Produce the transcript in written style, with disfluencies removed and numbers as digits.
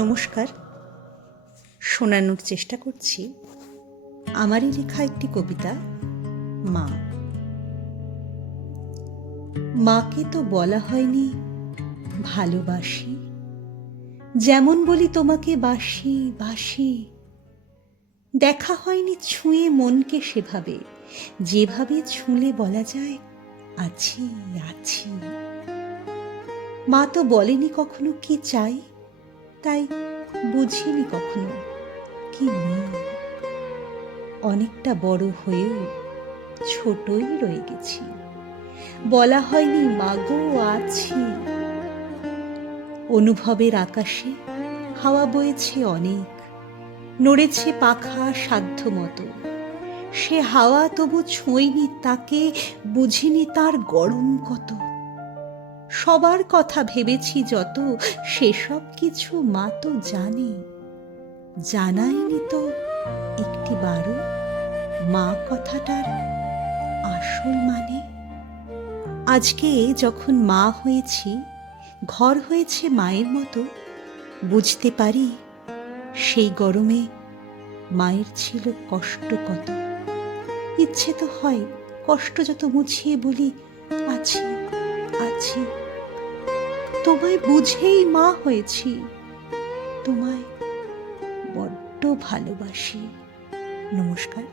নমস্কার। শোনানোর চেষ্টা করছি আমারই লেখা একটি কবিতা, মা। মাকে তো বলা হয়নি ভালোবাসি, যেমন বলি তোমাকে বাসি বাসি। দেখা হয়নি ছুঁয়ে মনকে সেভাবে, যেভাবে ছুঁলে বলা যায় আছি আছি। মা তো বলেনি কখনো কি চাই, তাই বুঝিনি কখনো কি নেই। অনেকটা বড় হয়েও ছোটই রয়ে গেছি, বলা হয়নি মাগো আছি। অনুভবের আকাশে হাওয়া বয়েছে অনেক, নড়েছে পাখা সাধ্য মতো। সে হাওয়া তবু ছোঁয়নি তাকে, বুঝিনি তার গরম কত। সবার কথা ভেবেছি যত, সেসব কিছু মা তো জানে, জানায়নি তো একটি বারও মা কথাটার আসল মানে। আজকে যখন মা হয়েছি, ঘর হয়েছে মায়ের মতো, বুঝতে পারি সেই গরমে মায়ের ছিল কষ্ট কত। ইচ্ছে তো হয় কষ্ট যত মুছিয়ে বলি আছি আছি। তোমায় বুঝেই মা হয়েছি, তোমায় বড্ড ভালোবাসি। নমস্কার।